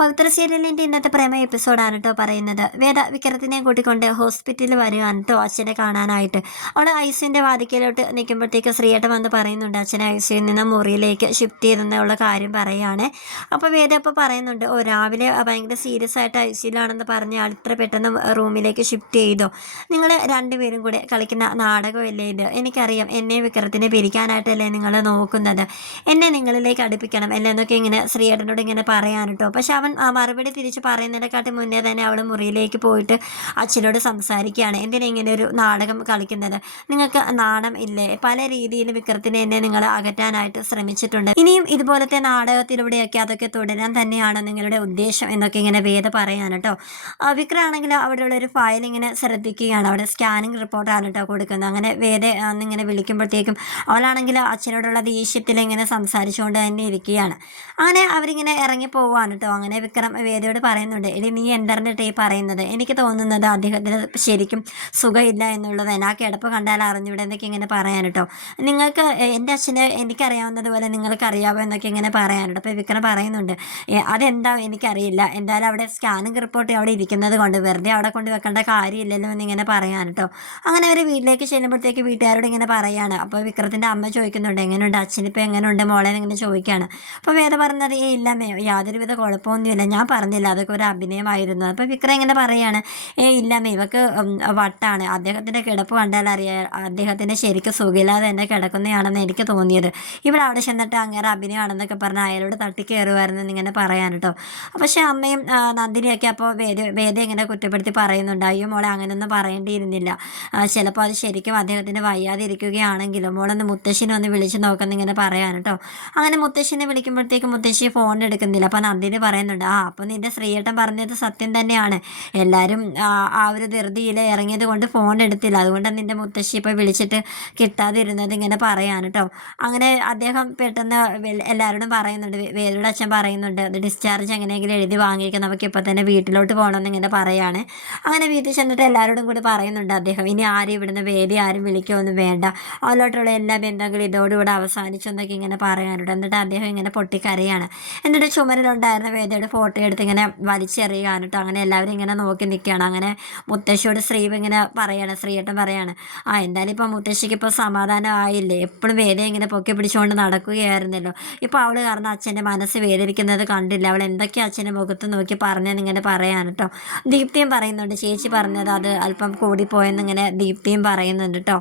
പവിത്ര സീരിയലിന്റെ ഇന്നത്തെ പ്രേമ എപ്പിസോഡാണ് കേട്ടോ പറയുന്നത്. വേദ വിക്രത്തിനെ കൂട്ടിക്കൊണ്ട് ഹോസ്പിറ്റലിൽ വരികയാണ് കേട്ടോ അച്ഛനെ കാണാനായിട്ട്. അവൾ ഐസിന്റെ വാതിക്കലോട്ട് നിൽക്കുമ്പോഴത്തേക്ക് ശ്രീയേട്ടൻ വന്ന് പറയുന്നുണ്ട് അച്ഛനെ ഐസിയിൽ നിന്ന് മുറിയിലേക്ക് ഷിഫ്റ്റ് ചെയ്തെന്നുള്ള കാര്യം പറയുകയാണ് അപ്പോൾ വേദ ഇപ്പോൾ പറയുന്നുണ്ട് ഓ രാവിലെ ഭയങ്കര സീരിയസ് ആയിട്ട് ഐസിയിലാണെന്ന് പറഞ്ഞ ആൾ ഇത്ര പെട്ടെന്ന് റൂമിലേക്ക് ഷിഫ്റ്റ് ചെയ്തോ? നിങ്ങൾ രണ്ടുപേരും കൂടെ കളിക്കുന്ന നാടകമല്ലേ ഇത്? എനിക്കറിയാം എന്നെ വിക്രത്തിനെ പിരിക്കാനായിട്ടല്ലേ നിങ്ങൾ നോക്കുന്നത്. എന്നെ നിങ്ങളിലേക്ക് അടുപ്പിക്കണം എന്നൊക്കെ ഇങ്ങനെ ശ്രീയേട്ടനോട് ഇങ്ങനെ പറയാൻ കേട്ടോ പക്ഷെ അവൻ ആ മറുപടി തിരിച്ച് പറയുന്നതിനെക്കാട്ടി മുന്നേ തന്നെ അവൾ മുറിയിലേക്ക് പോയിട്ട് അച്ഛനോട് സംസാരിക്കുകയാണ്. എന്തിനാ ഇങ്ങനെ ഒരു നാടകം കളിക്കുന്നത്? നിങ്ങൾക്ക് നാണം ഇല്ലേ? പല രീതിയിൽ വിക്രത്തിനെ എന്നെ നിങ്ങൾ അകറ്റാനായിട്ട് ശ്രമിച്ചിട്ടുണ്ട്. ഇനിയും ഇതുപോലത്തെ നാടകത്തിലൂടെയൊക്കെ അതൊക്കെ തുടരാൻ തന്നെയാണ് നിങ്ങളുടെ ഉദ്ദേശം എന്നൊക്കെ ഇങ്ങനെ വേദ പറയാനാണ് കേട്ടോ. വിക്രാണെങ്കിൽ അവിടെയുള്ള ഒരു ഫയൽ ഇങ്ങനെ ശ്രദ്ധിക്കുകയാണ്. അവിടെ സ്കാനിങ് റിപ്പോർട്ടാണ് കേട്ടോ കൊടുക്കുന്നത്. അങ്ങനെ വേദ എന്നിങ്ങനെ വിളിക്കുമ്പോഴത്തേക്കും അവളാണെങ്കിൽ അച്ഛനോടുള്ള ദേഷ്യത്തിൽ ഇങ്ങനെ സംസാരിച്ചുകൊണ്ട് തന്നെ ഇരിക്കുകയാണ്. അങ്ങനെ അവരിങ്ങനെ ഇറങ്ങി പോവാണ് കേട്ടോ. അങ്ങനെ വിക്രം വേദയോട് പറയുന്നുണ്ട് ഇനി നീ എന്തറിഞ്ഞിട്ട് ഈ പറയുന്നത്? എനിക്ക് തോന്നുന്നത് അദ്ദേഹത്തിന് ശരിക്കും സുഖമില്ല എന്നുള്ളത് ആ കിടപ്പ് കണ്ടാൽ അറിഞ്ഞൂടെ എന്നൊക്കെ ഇങ്ങനെ പറയാൻ കേട്ടോ. നിങ്ങൾക്ക് എന്റെ അച്ഛനെ എനിക്കറിയാവുന്നതുപോലെ നിങ്ങൾക്ക് അറിയാമോ എന്നൊക്കെ ഇങ്ങനെ പറയാനുണ്ട് അപ്പോൾ വിക്രം പറയുന്നുണ്ട് അതെന്താ? എനിക്കറിയില്ല. എന്തായാലും അവിടെ സ്കാനിങ് റിപ്പോർട്ട് അവിടെ ഇരിക്കുന്നത് കൊണ്ട് വെറുതെ അവിടെ കൊണ്ട് വെക്കേണ്ട കാര്യമില്ലല്ലോ എന്നിങ്ങനെ പറയാൻ കേട്ടോ. അങ്ങനെ അവർ വീട്ടിലേക്ക് ചെല്ലുമ്പോഴത്തേക്ക് വീട്ടുകാരോട് ഇങ്ങനെ പറയാണ്. അപ്പോൾ വിക്രത്തിന്റെ അമ്മ ചോദിക്കുന്നുണ്ട് എങ്ങനെയുണ്ട് അച്ഛനിപ്പോൾ എങ്ങനെയുണ്ട് മോളെ? ഇങ്ങനെ ചോദിക്കുകയാണ് അപ്പോൾ വേദ പറഞ്ഞത് ഏ ഇല്ലമ്മേ യാതൊരുവിധ കുഴപ്പമൊന്നുമില്ല ഞാൻ പറഞ്ഞില്ല. അതൊക്കെ ഒരു അഭിനയമായിരുന്നു. അപ്പോൾ വിക്രം ഇങ്ങനെ പറയാണ് ഏ ഇല്ലമ്മേ ഇവക്ക് വട്ടാണ്. അദ്ദേഹത്തിന്റെ കിടപ്പ് കണ്ടാൽ അറിയാം അദ്ദേഹത്തിന്റെ ശരിക്കും സുഖമില്ലാതെ തന്നെ കിടക്കുന്നതാണെന്ന് എനിക്ക് തോന്നിയത്. ഇവിടെ അവിടെ ചെന്നിട്ട് അങ്ങനെ അഭിനയമാണെന്നൊക്കെ പറഞ്ഞ് അയാളോട് തട്ടിക്കയറുമായിരുന്നു ഇങ്ങനെ പറയാൻ കേട്ടോ. പക്ഷേ അമ്മയും നന്ദിനിയൊക്കെ അപ്പോൾ വേദ വേദ ഇങ്ങനെ കുറ്റപ്പെടുത്തി പറയുന്നുണ്ട്. അയ്യോ മോളെ അങ്ങനെയൊന്നും പറയേണ്ടിയിരുന്നില്ല. ചിലപ്പോൾ അത് ശരിക്കും അദ്ദേഹത്തിന് വയ്യാതെ ഇരിക്കുകയാണെങ്കിലും മോളൊന്ന് മുത്തശ്ശിനെ ഒന്ന് വിളിച്ച് നോക്കുന്ന ഇങ്ങനെ പറയാൻ കേട്ടോ. അങ്ങനെ മുത്തശ്ശിനെ വിളിക്കുമ്പോഴത്തേക്ക് മുത്തശ്ശി ഫോൺ എടുക്കുന്നില്ല. അപ്പോൾ നന്ദിനി പറയുന്നുണ്ട്. ആ അപ്പോൾ നിന്റെ ശ്രീയേട്ടൻ പറഞ്ഞത് സത്യം തന്നെയാണ്. എല്ലാവരും ആ ഒരു ധൃതിയിൽ ഇറങ്ങിയത് കൊണ്ട് ഫോൺ എടുത്തില്ല. അതുകൊണ്ട് നിന്റെ മുത്തശ്ശി ഇപ്പോൾ വിളിച്ചിട്ട് കിട്ടാതിരുന്നത് ഇങ്ങനെ പറയാൻ കേട്ടോ അങ്ങനെ അദ്ദേഹം പെട്ടെന്ന് എല്ലാവരോടും പറയുന്നുണ്ട്. വേരുടെ അച്ഛൻ പറയുന്നുണ്ട് അത് ഡിസ്ചാർജ് എങ്ങനെയെങ്കിലും എഴുതി വാങ്ങിയിരിക്കും നമുക്ക് ഇപ്പോൾ തന്നെ വീട്ടിലോട്ട് പോകണമെന്ന് ഇങ്ങനെ പറയാണ്. അങ്ങനെ വീട്ടിൽ ചെന്നിട്ട് എല്ലാവരോടും കൂടി പറയുന്നുണ്ട് അദ്ദേഹം. ഇനി ആരും ഇവിടുന്ന് വേദി ആരും വിളിക്കുമൊന്നും വേണ്ട. അതിലോട്ടുള്ള എല്ലാ ബന്ധങ്ങളും ഇതോടുകൂടെ അവസാനിച്ചു എന്നൊക്കെ ഇങ്ങനെ പറയാനുണ്ട് എന്നിട്ട് അദ്ദേഹം ഇങ്ങനെ പൊട്ടിക്കരയാണ്. എന്നിട്ട് ചുമരിലുണ്ടായിരുന്ന വേദയുടെ ഫോട്ടോ എടുത്ത് ഇങ്ങനെ വലിച്ചെറിയുകയാണ് കേട്ടോ അങ്ങനെ എല്ലാവരും ഇങ്ങനെ നോക്കി നിൽക്കുകയാണ് അങ്ങനെ മുത്തശ്ശിയോട് ശ്രീവ് ഇങ്ങനെ പറയാണ് ശ്രീയേട്ടൻ പറയാണ് ആ എന്തായാലും ഇപ്പം മുത്തശ്ശിക്ക് ഇപ്പോൾ സമാധാനം ആയില്ലേ? എപ്പോഴും വേദന ഇങ്ങനെ പൊക്കി പിടിച്ചുകൊണ്ട് നടക്കുകയായിരുന്നല്ലോ. ഇപ്പോൾ അവൾ കാരണം അച്ഛന്റെ മനസ്സ് വേദനിക്കുന്നത് കണ്ടില്ല. അവൾ എന്തൊക്കെ അച്ഛന്റെ മുഖത്ത് നോക്കി പറഞ്ഞതെന്ന് ഇങ്ങനെ പറയാൻ കേട്ടോ ദീപ്തിയും പറയുന്നുണ്ട് ചേച്ചി പറഞ്ഞത് അത് അല്പം കൂടിപ്പോയെന്നിങ്ങനെ ദീപ്തിയും പറയുന്നുണ്ട് കേട്ടോ